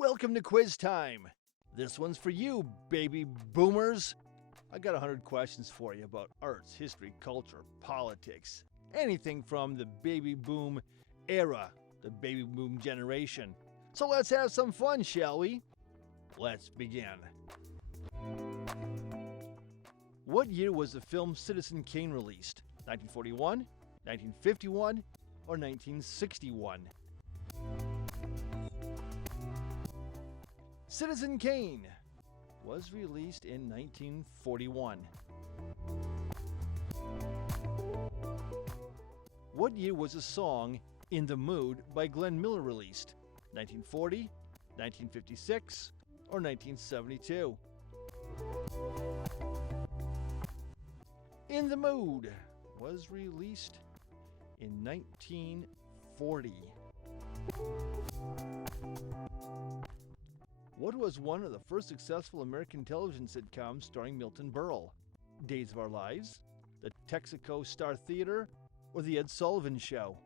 Welcome to quiz time. This one's for you, baby boomers. I got 100 questions for you about arts, history, culture, politics, anything from the baby boom era, the baby boom generation. So let's have some fun, shall we? Let's begin. What year was the film Citizen Kane released? 1941, 1951, or 1961? Citizen Kane was released in 1941. What year was the song In the Mood by Glenn Miller released? 1940, 1956, or 1972? In the Mood was released in 1940. What was one of the first successful American television sitcoms starring Milton Berle? Days of Our Lives, The Texaco Star Theater, or The Ed Sullivan Show?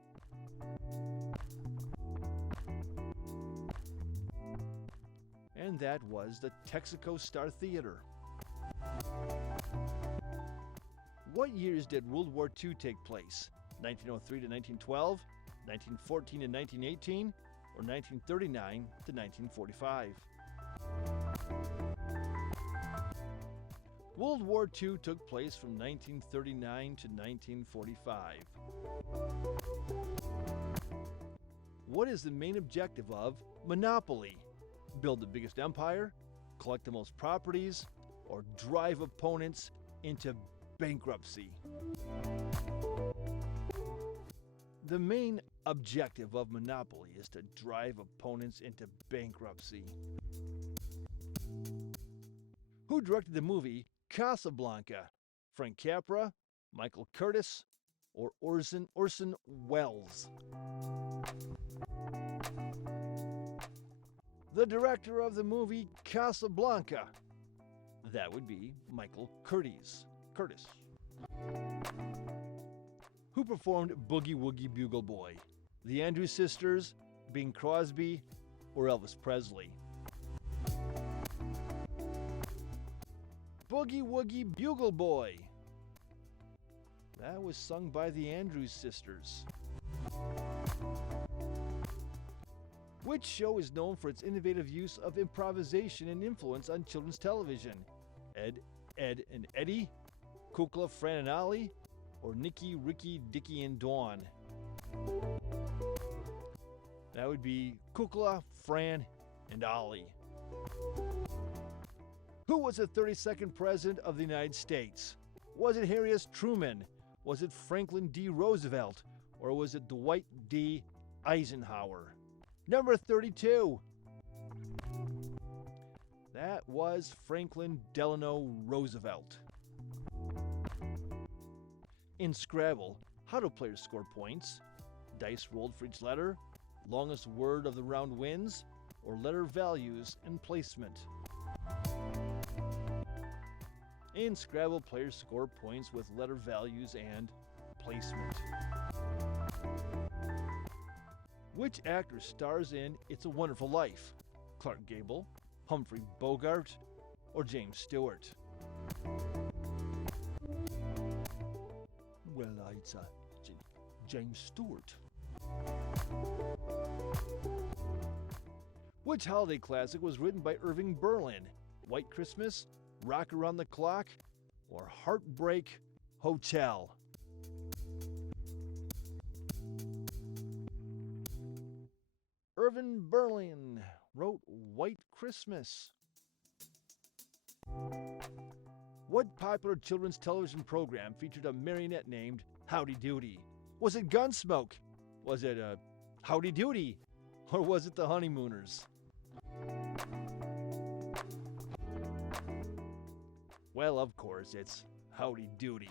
And that was The Texaco Star Theater. What years did World War II take place? 1903 to 1912, 1914 to 1918, or 1939 to 1945? World War II took place from 1939 to 1945. What is the main objective of Monopoly? Build the biggest empire, collect the most properties, or drive opponents into bankruptcy? The main objective of Monopoly is to drive opponents into bankruptcy. Who directed the movie Casablanca? Frank Capra, Michael Curtis, or Orson Welles? The director of the movie Casablanca. That would be Michael Curtis. Who performed Boogie Woogie Bugle Boy? The Andrews Sisters, Bing Crosby, or Elvis Presley? Boogie Woogie Bugle Boy. That was sung by the Andrews Sisters. Which show is known for its innovative use of improvisation and influence on children's television? Ed, and Eddie, Kukla, Fran and Ollie, or Nicky, Ricky, Dickie, and Dawn? That would be Kukla, Fran, and Ollie. Who was the 32nd President of the United States? Was it Harry S. Truman? Was it Franklin D. Roosevelt? Or was it Dwight D. Eisenhower? Number 32. That was Franklin Delano Roosevelt. In Scrabble, how do players score points? Dice rolled for each letter, longest word of the round wins, or letter values and placement? In Scrabble, players score points with letter values and placement. Which actor stars in It's a Wonderful Life? Clark Gable, Humphrey Bogart, or James Stewart? Well, it's James Stewart. Which holiday classic was written by Irving Berlin? White Christmas, Rock Around the Clock, or Heartbreak Hotel? Irving Berlin wrote White Christmas. What popular children's television program featured a marionette named Howdy Doody? Was it Gunsmoke? Was it Howdy Doody? Or was it The Honeymooners? Well, of course, it's Howdy Doody.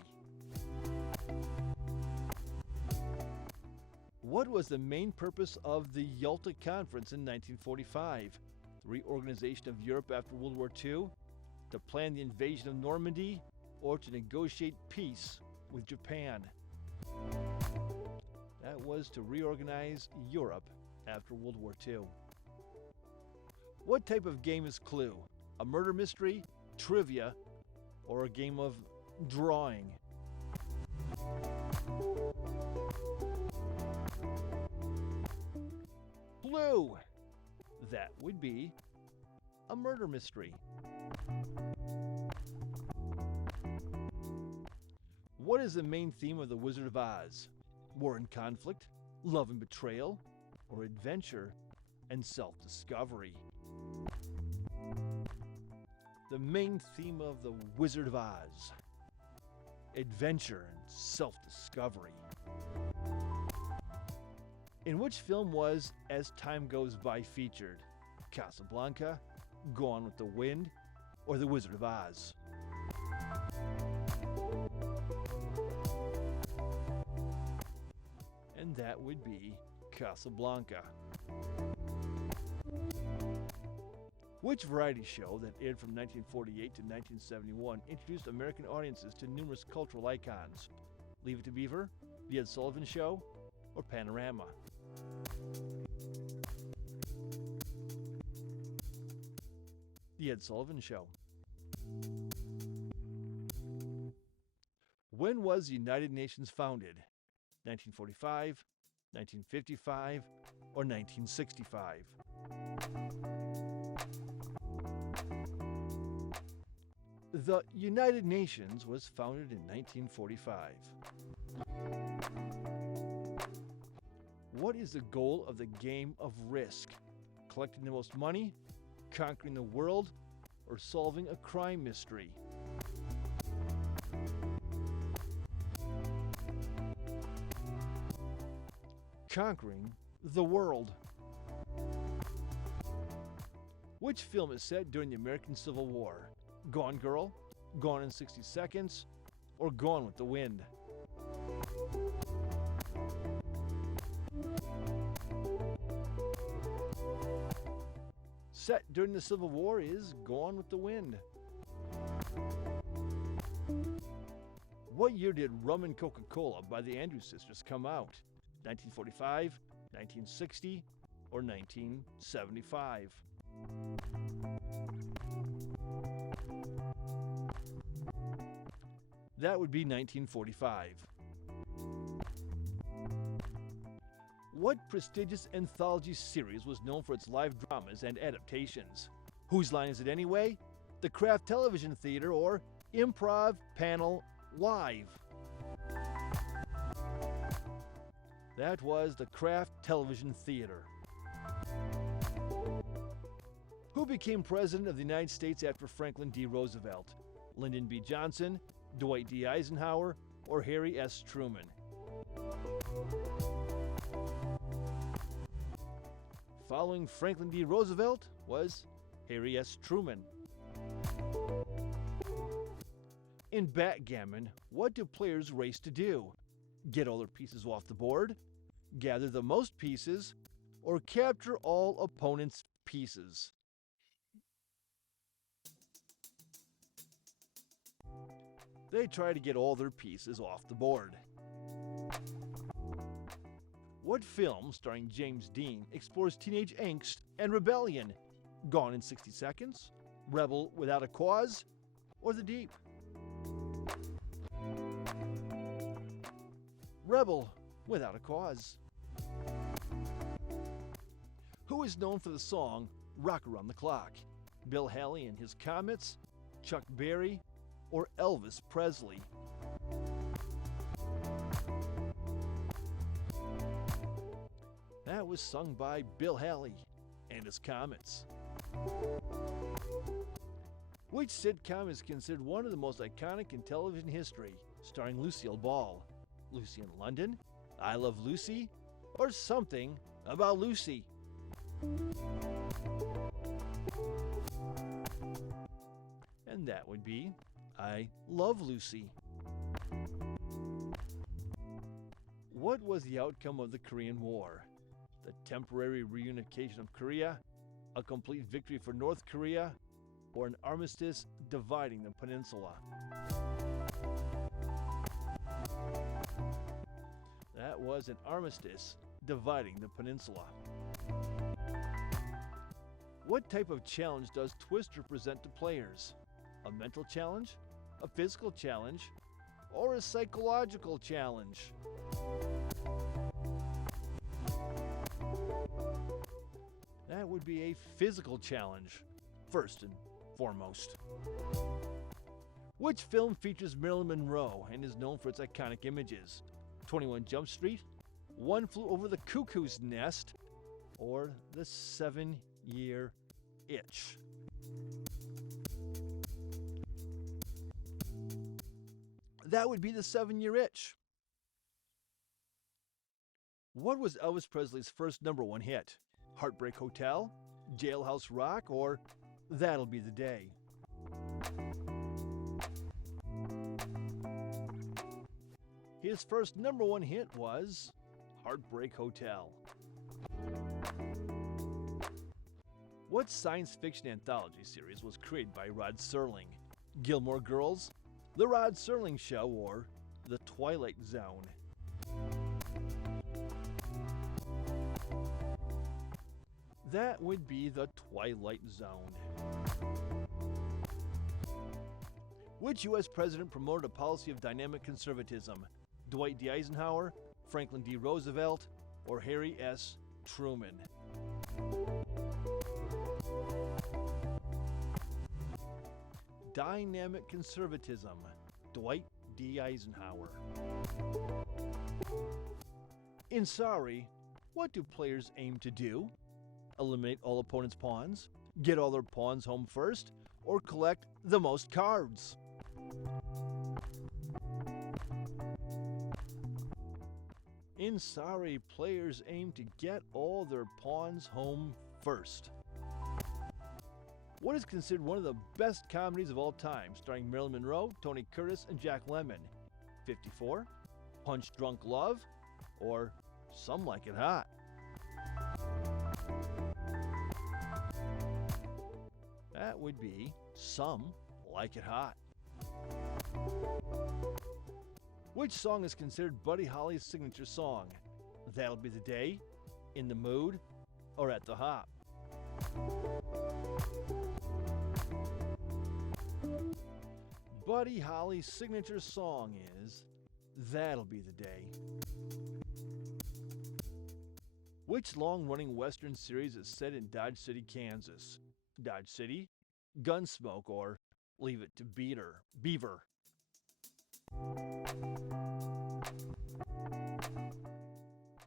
What was the main purpose of the Yalta Conference in 1945? The reorganization of Europe after World War II, to plan the invasion of Normandy, or to negotiate peace with Japan? That was to reorganize Europe after World War II. What type of game is Clue? A murder mystery, trivia, or a game of drawing? Clue! That would be a murder mystery. What is the main theme of The Wizard of Oz? War and conflict, love and betrayal, or adventure and self-discovery? The main theme of The Wizard of Oz: adventure and self-discovery. In which film was As Time Goes By featured? Casablanca, Gone with the Wind, or The Wizard of Oz? And that would be Casablanca. Which variety show that aired from 1948 to 1971 introduced American audiences to numerous cultural icons? Leave It to Beaver, The Ed Sullivan Show, or Panorama? The Ed Sullivan Show. When was the United Nations founded? 1945, 1955, or 1965? The United Nations was founded in 1945. What is the goal of the game of Risk? Collecting the most money, conquering the world, or solving a crime mystery? Conquering the world. Which film is set during the American Civil War? Gone Girl, Gone in 60 Seconds, or Gone with the Wind? Set during the Civil War is Gone with the Wind. What year did Rum and Coca-Cola by the Andrews Sisters come out? 1945, 1960, or 1975? That would be 1945. What prestigious anthology series was known for its live dramas and adaptations? Whose Line Is It Anyway? The Kraft Television Theater, or Improv Panel Live? That was the Kraft Television Theater. Who became President of the United States after Franklin D. Roosevelt? Lyndon B. Johnson, Dwight D. Eisenhower, or Harry S. Truman? Following Franklin D. Roosevelt was Harry S. Truman. In backgammon, what do players race to do? Get all their pieces off the board, gather the most pieces, or capture all opponents' pieces? They try to get all their pieces off the board. What film starring James Dean explores teenage angst and rebellion? Gone in 60 Seconds, Rebel Without a Cause, or The Deep? Rebel Without a Cause. Who is known for the song Rock Around the Clock? Bill Haley and His Comets, Chuck Berry, or Elvis Presley? That was sung by Bill Haley and His Comets. Which sitcom is considered one of the most iconic in television history, starring Lucille Ball? Lucy in London, I Love Lucy, or Something About Lucy? And that would be I Love Lucy. What was the outcome of the Korean War? The temporary reunification of Korea, a complete victory for North Korea, or an armistice dividing the peninsula? That was an armistice dividing the peninsula. What type of challenge does Twister present to players? A mental challenge, a physical challenge, or a psychological challenge? That would be a physical challenge, first and foremost. Which film features Marilyn Monroe and is known for its iconic images? 21 Jump Street, One Flew Over the Cuckoo's Nest, or The 7-Year Itch? That would be The 7-Year Itch. What was Elvis Presley's first #1 hit? Heartbreak Hotel, Jailhouse Rock, or That'll Be the Day? His first #1 hit was Heartbreak Hotel. What science fiction anthology series was created by Rod Serling? Gilmore Girls, The Rod Serling Show, or The Twilight Zone? That would be The Twilight Zone. Which U.S. president promoted a policy of dynamic conservatism? Dwight D. Eisenhower, Franklin D. Roosevelt, or Harry S. Truman? Dynamic conservatism, Dwight D. Eisenhower. In Sorry, what do players aim to do? Eliminate all opponents' pawns, get all their pawns home first, or collect the most cards? In Sorry, players aim to get all their pawns home first. What is considered one of the best comedies of all time, starring Marilyn Monroe, Tony Curtis, and Jack Lemmon? 54, Punch Drunk Love, or Some Like It Hot? That would be Some Like It Hot. Which song is considered Buddy Holly's signature song? That'll Be the Day, In the Mood, or At the Hop? Buddy Holly's signature song is That'll Be the Day. Which long-running Western series is set in Dodge City, Kansas? Dodge City, Gunsmoke, or Leave It to Beaver?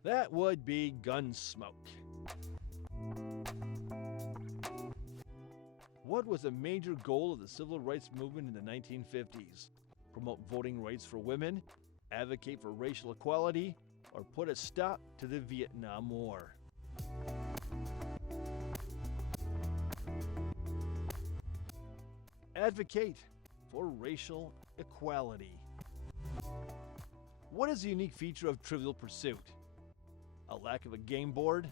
That would be Gunsmoke. What was a major goal of the civil rights movement in the 1950s? Promote voting rights for women, advocate for racial equality, or put a stop to the Vietnam War? Advocate for racial equality. What is the unique feature of Trivial Pursuit? A lack of a game board,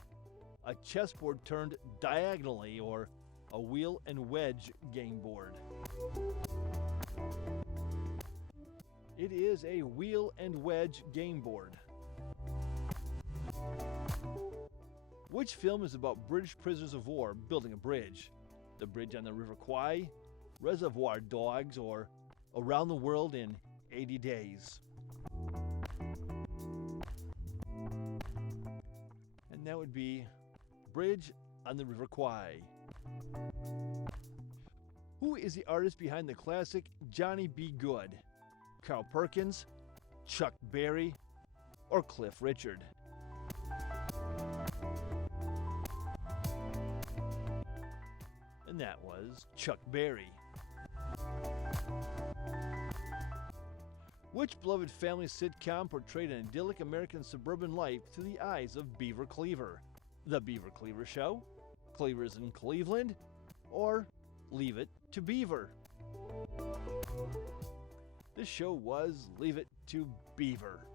a chessboard turned diagonally, or a wheel and wedge game board? It is a wheel and wedge game board. Which film is about British prisoners of war building a bridge? The Bridge on the River Kwai, Reservoir Dogs, or Around the World in 80 Days? And that would be Bridge on the River Kwai. Who is the artist behind the classic Johnny B. Good? Carl Perkins, Chuck Berry, or Cliff Richard? And that was Chuck Berry. Which beloved family sitcom portrayed an idyllic American suburban life through the eyes of Beaver Cleaver? The Beaver Cleaver Show, Cleavers in Cleveland, or Leave It to Beaver? This show was Leave It to Beaver.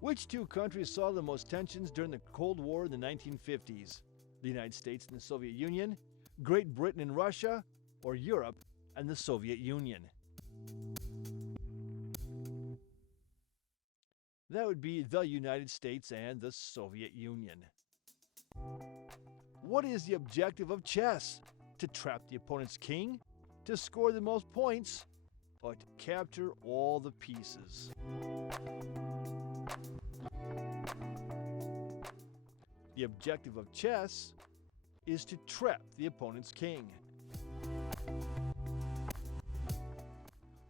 Which two countries saw the most tensions during the Cold War in the 1950s? The United States and the Soviet Union, Great Britain and Russia, or Europe and the Soviet Union? That would be the United States and the Soviet Union. What is the objective of chess? To trap the opponent's king? To score the most points? Or to capture all the pieces? The objective of chess is to trap the opponent's king.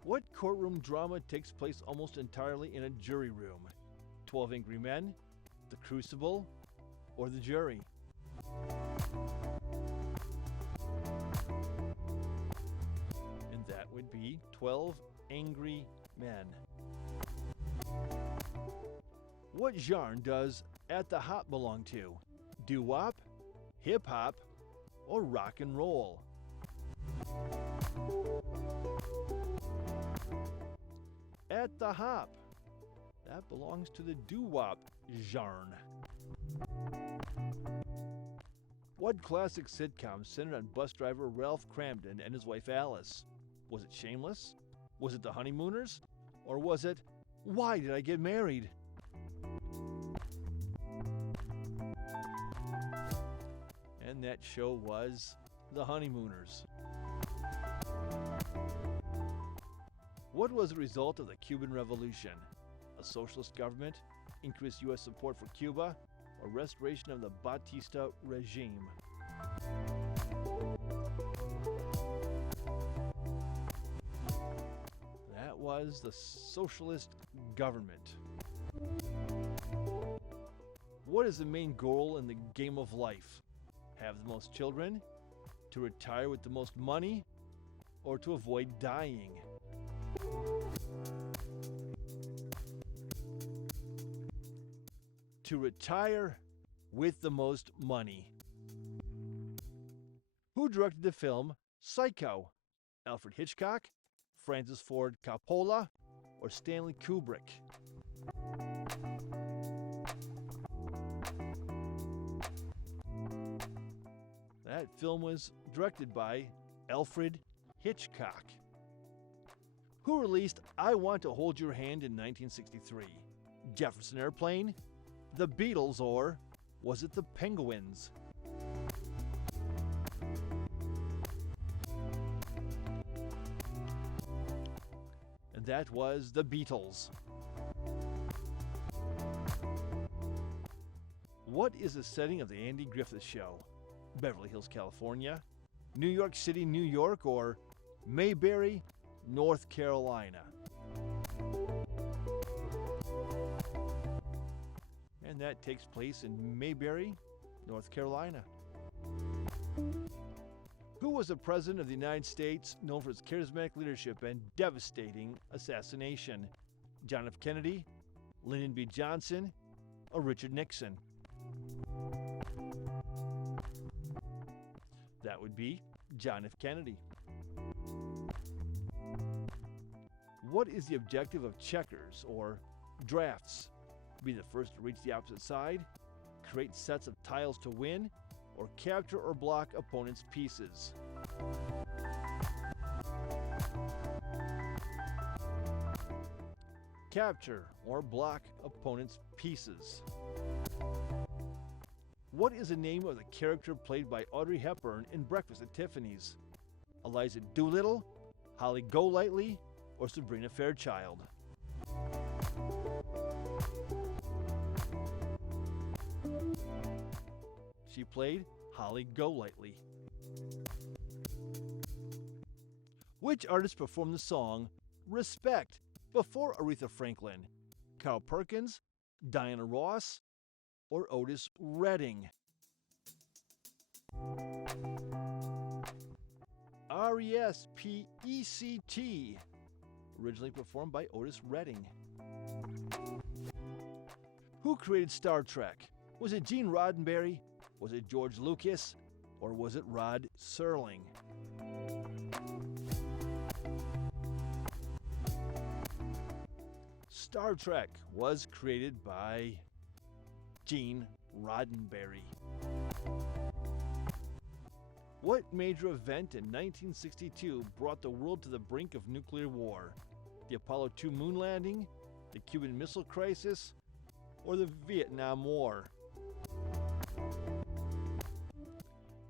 What courtroom drama takes place almost entirely in a jury room? 12 Angry Men, The Crucible, or The Jury? And that would be 12 Angry Men. What genre does At the Hop belong to? Doo-wop, hip-hop, or rock and roll? At the Hop. That belongs to the doo-wop genre. What classic sitcom centered on bus driver Ralph Cramden and his wife Alice? Was it Shameless? Was it The Honeymooners? Or was it Why Did I Get Married? And that show was The Honeymooners. What was the result of the Cuban Revolution? A socialist government, increased U.S. support for Cuba, or restoration of the Batista regime? That was the socialist government. What is the main goal in the game of life? Have the most children, to retire with the most money, or to avoid dying? To retire with the most money. Who directed the film Psycho? Alfred Hitchcock, Francis Ford Coppola, or Stanley Kubrick? That film was directed by Alfred Hitchcock. Who released I Want to Hold Your Hand in 1963? Jefferson Airplane, The Beatles, or was it the Penguins? And that was the Beatles. What is the setting of the Andy Griffith Show? Beverly Hills, California, New York City, New York, or Mayberry, North Carolina? And that takes place in Mayberry, North Carolina. Who was the President of the United States known for his charismatic leadership and devastating assassination? John F. Kennedy, Lyndon B. Johnson, or Richard Nixon? That would be John F. Kennedy. What is the objective of checkers or drafts? Be the first to reach the opposite side, create sets of tiles to win, or capture or block opponents' pieces? Capture or block opponents' pieces. What is the name of the character played by Audrey Hepburn in Breakfast at Tiffany's? Eliza Doolittle, Holly Golightly, or Sabrina Fairchild? She played Holly Golightly. Which artist performed the song Respect before Aretha Franklin? Carl Perkins, Diana Ross, or Otis Redding? R-E-S-P-E-C-T, originally performed by Otis Redding. Who created Star Trek? Was it Gene Roddenberry? Was it George Lucas? Or was it Rod Serling? Star Trek was created by Gene Roddenberry. What major event in 1962 brought the world to the brink of nuclear war? The Apollo 2 moon landing, the Cuban Missile Crisis, or the Vietnam War?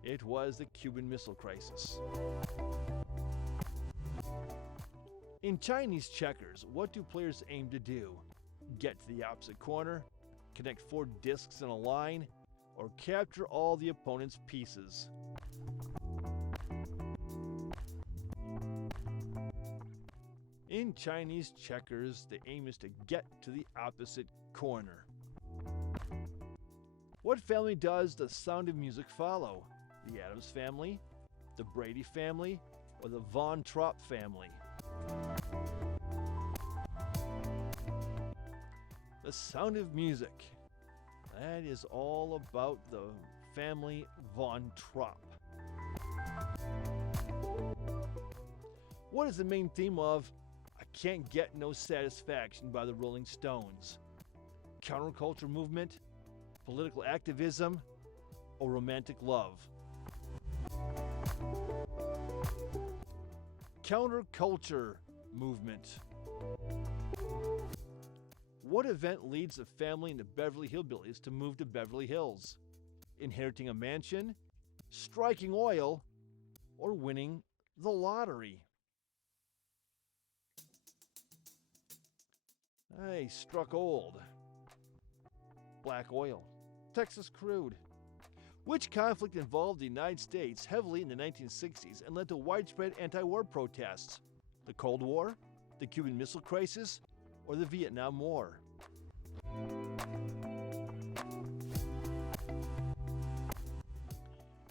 It was the Cuban Missile Crisis. In Chinese checkers, what do players aim to do? Get to the opposite corner, connect 4 discs in a line, or capture all the opponent's pieces? In Chinese checkers, the aim is to get to the opposite corner. What family does The Sound of Music follow? The Addams Family, the Brady family, or the Von Trapp family? The Sound of Music. That is all about the family Von Trapp. What is the main theme of I Can't Get No Satisfaction by the Rolling Stones? Counterculture movement, political activism, or romantic love? Counterculture movement. What event leads a family in the Beverly Hillbillies to move to Beverly Hills? Inheriting a mansion, striking oil, or winning the lottery? Hey, struck old. Black oil. Texas crude. Which conflict involved the United States heavily in the 1960s and led to widespread anti-war protests? The Cold War, the Cuban Missile Crisis, or the Vietnam War?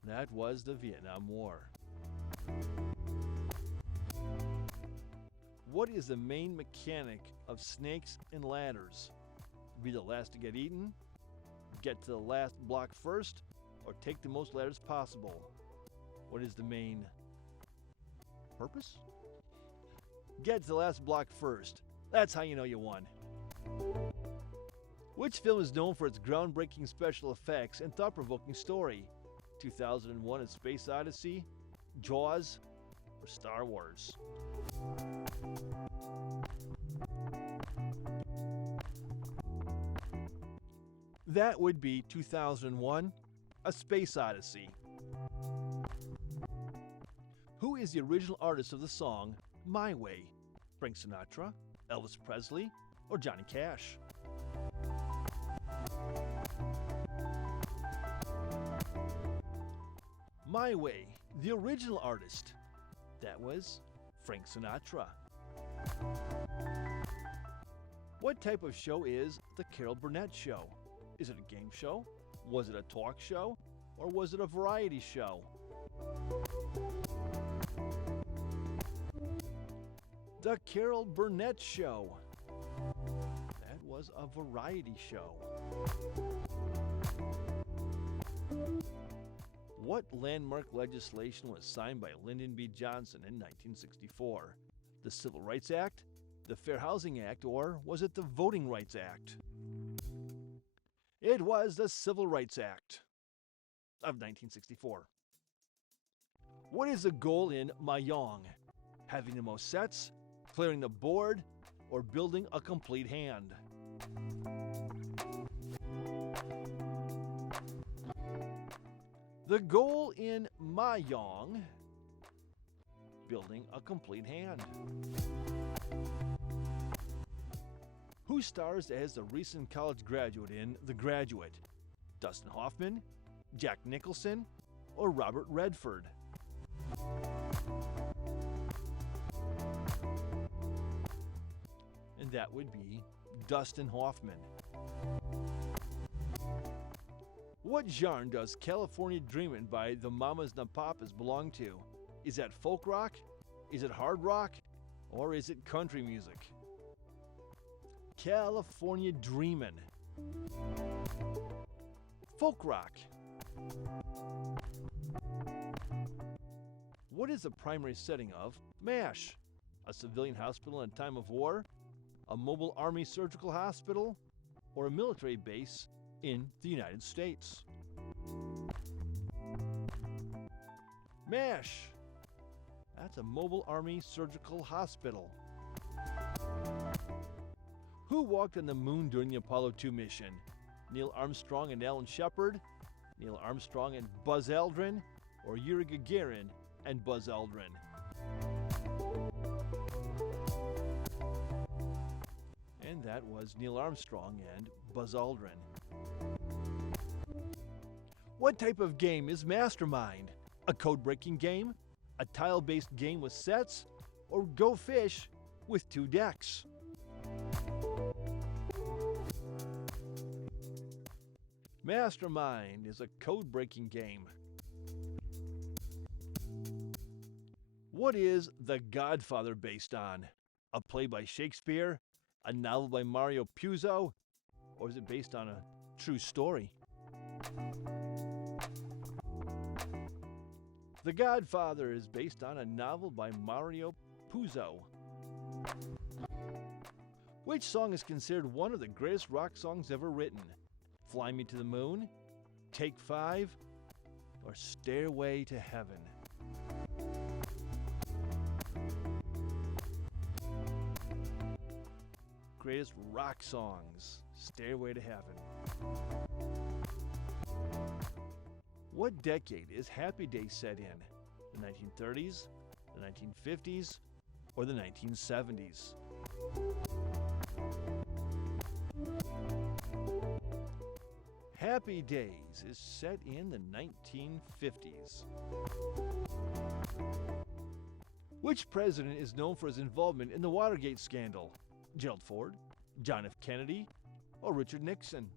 That was the Vietnam War. What is the main mechanic of snakes and ladders? Be the last to get eaten, get to the last block first, or take the most ladders possible? What is the main purpose? Get to the last block first. That's how you know you won. Which film is known for its groundbreaking special effects and thought-provoking story? 2001: A Space Odyssey, Jaws, or Star Wars? That would be 2001: A Space Odyssey. Who is the original artist of the song My Way? Frank Sinatra, Elvis Presley, or Johnny Cash? My Way, the original artist. That was Frank Sinatra. What type of show is The Carol Burnett Show? Is it a game show? Was it a talk show? Or was it a variety show? The Carol Burnett Show. That was a variety show. What landmark legislation was signed by Lyndon B. Johnson in 1964? The Civil Rights Act, the Fair Housing Act, or was it the Voting Rights Act? It was the Civil Rights Act of 1964. What is the goal in Mahjong? Having the most sets, clearing the board, or building a complete hand? The goal in Mahjong, building a complete hand. Who stars as the recent college graduate in The Graduate? Dustin Hoffman, Jack Nicholson, or Robert Redford? And that would be Dustin Hoffman. What genre does California Dreamin' by the Mamas and Papas belong to? Is that folk rock? Is it hard rock? Or is it country music? California Dreamin'. Folk rock. What is the primary setting of MASH? A civilian hospital in a time of war? A mobile army surgical hospital? Or a military base in the United States? MASH. That's a mobile army surgical hospital. Who walked on the moon during the Apollo 2 mission? Neil Armstrong and Alan Shepard? Neil Armstrong and Buzz Aldrin? or Yuri Gagarin and Buzz Aldrin? And that was Neil Armstrong and Buzz Aldrin. What type of game is Mastermind? A code-breaking game? A tile-based game with sets? Or Go Fish with 2 decks? Mastermind is a code-breaking game. What is The Godfather based on? A play by Shakespeare? A novel by Mario Puzo? Or is it based on a true story? The Godfather is based on a novel by Mario Puzo. Which song is considered one of the greatest rock songs ever written? Fly Me to the Moon, Take 5, or Stairway to Heaven? Greatest rock songs, Stairway to Heaven. What decade is Happy Days set in? The 1930s, the 1950s, or the 1970s? Happy Days is set in the 1950s. Which president is known for his involvement in the Watergate scandal? Gerald Ford, John F. Kennedy, or Richard Nixon?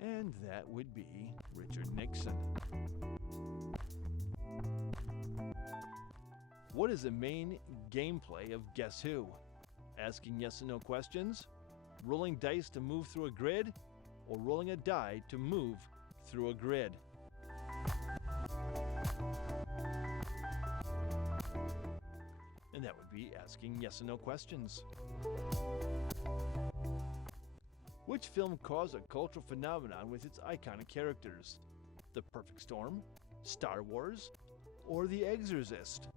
And that would be Richard Nixon. What is the main gameplay of Guess Who? Asking yes and no questions, rolling dice to move through a grid, or rolling a die to move through a grid? And that would be asking yes and no questions. Which film caused a cultural phenomenon with its iconic characters? The Perfect Storm, Star Wars, or The Exorcist?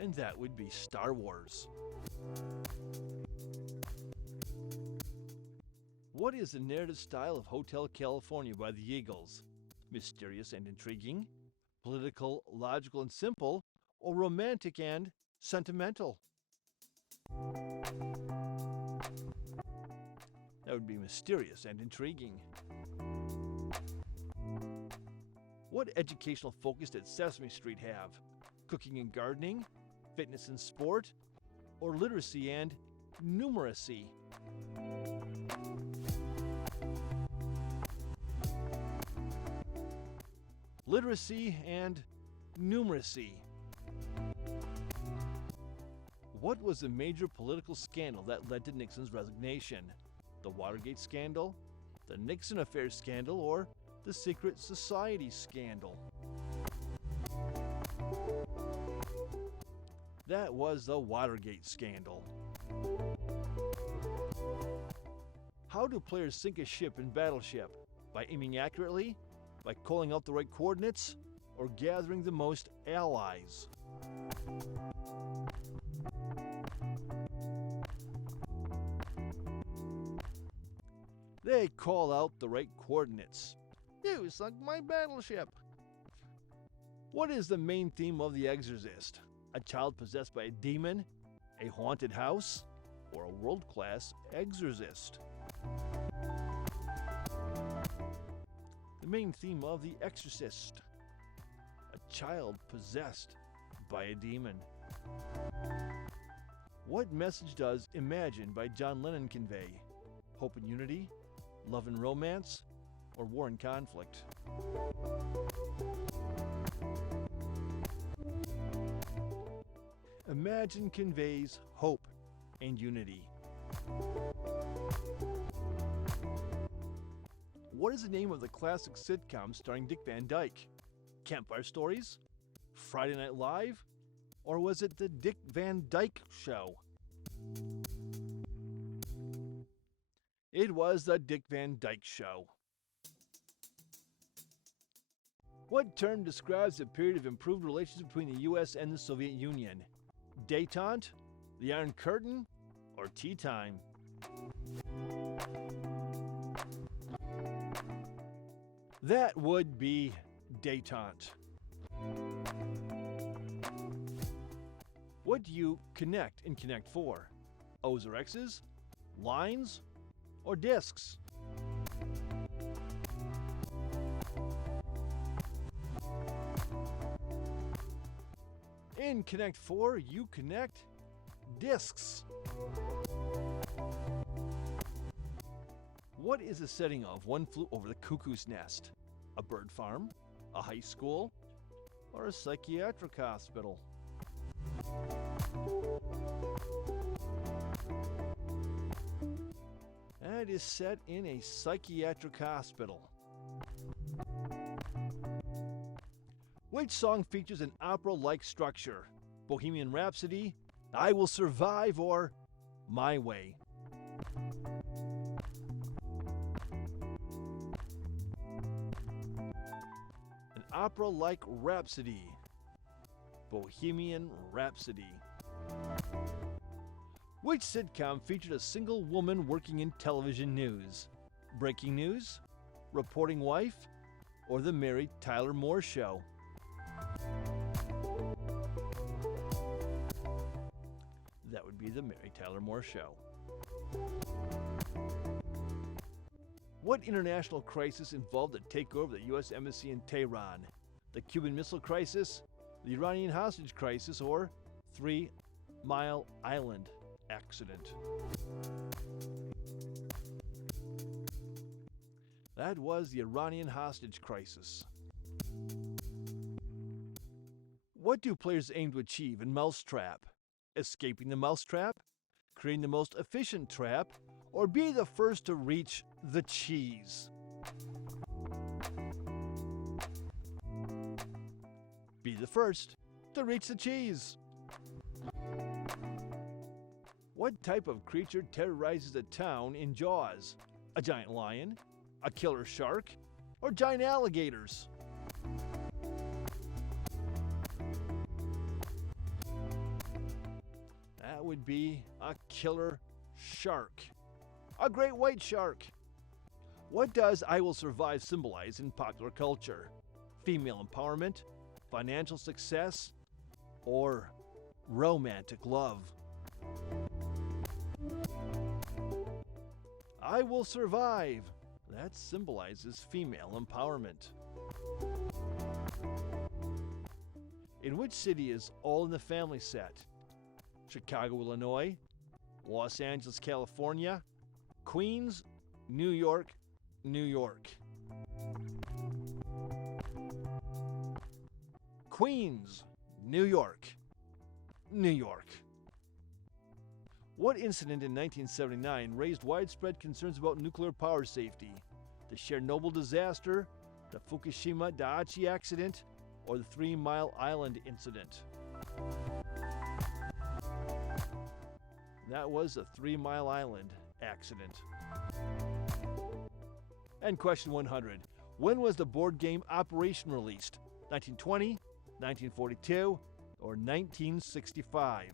And that would be Star Wars. What is the narrative style of Hotel California by the Eagles? Mysterious and intriguing, political, logical and simple, or romantic and sentimental? That would be mysterious and intriguing. What educational focus did Sesame Street have? Cooking and gardening, fitness and sport, or literacy and numeracy? Literacy and numeracy. What was the major political scandal that led to Nixon's resignation? The Watergate scandal, the Nixon Affair scandal, or the Secret Society scandal? That was the Watergate scandal. How do players sink a ship in Battleship? By aiming accurately, by calling out the right coordinates, or gathering the most allies? They call out the right coordinates. You sunk my battleship. What is the main theme of The Exorcist? A child possessed by a demon, a haunted house, or a world-class exorcist? The main theme of The Exorcist. A child possessed by a demon. What message does Imagine by John Lennon convey? Hope and unity, love and romance, or war and conflict? Imagine conveys hope and unity. What is the name of the classic sitcom starring Dick Van Dyke? Campfire Stories? Friday Night Live? Or was it The Dick Van Dyke Show? It was The Dick Van Dyke Show. What term describes the period of improved relations between the U.S. and the Soviet Union? Détente, the Iron Curtain, or tea time? That would be détente. What do you connect in Connect 4? O's or X's, lines, or discs? In Connect 4, you connect discs. What is the setting of One Flew Over the Cuckoo's Nest? A bird farm, a high school, or a psychiatric hospital? That is set in a psychiatric hospital. Which song features an opera-like structure? Bohemian Rhapsody, I Will Survive, or My Way? An opera-like rhapsody. Bohemian Rhapsody. Which sitcom featured a single woman working in television news? Breaking News, Reporting Wife, or The Mary Tyler Moore Show? That would be The Mary Tyler Moore Show. What international crisis involved the takeover of the U.S. Embassy in Tehran? The Cuban Missile Crisis, the Iranian hostage crisis, or 3 Mile Island accident? That was the Iranian hostage crisis. What do players aim to achieve in Mousetrap? Escaping the mousetrap, creating the most efficient trap, or be the first to reach the cheese? Be the first to reach the cheese. What type of creature terrorizes a town in Jaws? A giant lion, a killer shark, or giant alligators? That would be a killer shark. A great white shark. What does I Will Survive symbolize in popular culture? Female empowerment, financial success, or romantic love? I Will Survive. That symbolizes female empowerment. In which city is All in the Family set? Chicago, Illinois, Los Angeles, California, Queens, New York, New York. Queens, New York, New York. What incident in 1979 raised widespread concerns about nuclear power safety? The Chernobyl disaster, the Fukushima Daiichi accident, or the 3 Mile Island incident? That was a 3 Mile Island accident. And question 100. When was the board game Operation released? 1920, 1942, or 1965?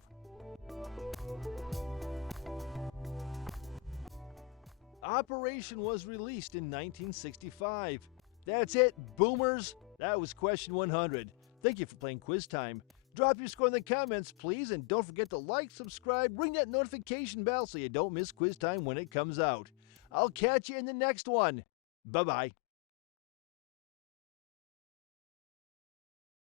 Operation was released in 1965. That's it, boomers. That was question 100. Thank you for playing Quiz Time. Drop your score in the comments, please, and don't forget to like, subscribe, ring that notification bell so you don't miss Quiz Time when it comes out. I'll catch you in the next one. Bye-bye.